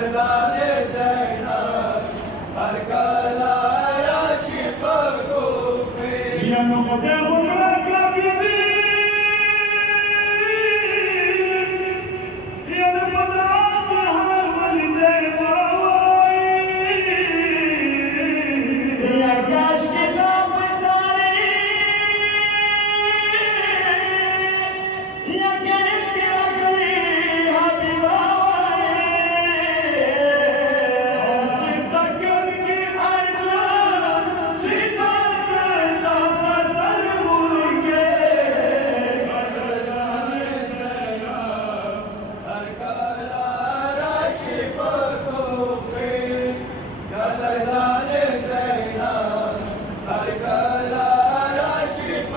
قدردان زینب هر کلا عاشق کوفی یا نخبه مبارک بیبی یا نبدا سهر ولیده باوی یا گشت جام ساری یا گرد اگلی حبیباوی سیتا کنگی ارزان سیتا کنزا سردر مرگه قدردان زینب هر کلا عاشق کوفی قدردان زینب هر کلا عاشق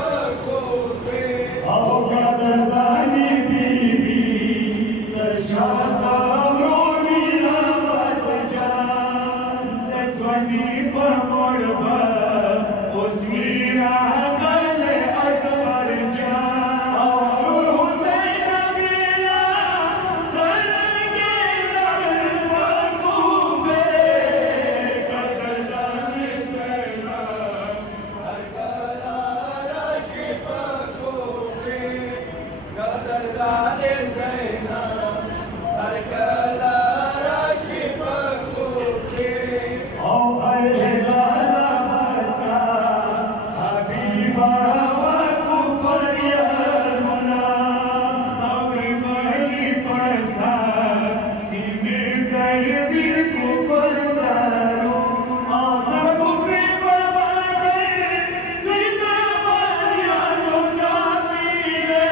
کوفی او قدردانی بیبی سرشادا رومی آواز جان دچوانی پمربا اسویرا خل اکبر جان اور حسین بیلا سرنگیلا وقوفه قدردان زینب هر کلا عاشق کوفی قدردان زینب هر کلا عاشق کوفی او الهلال مسکا حبیبا و کفر یمنا خاور بھائی پرسا سینے گئی کو بازارو آنا کفر بابا سے زندہ باریانو کافیلے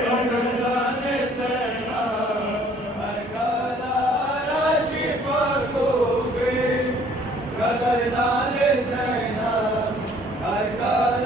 قدردان زینب هر کلا عاشق کوفی قدردان زینب هر کلا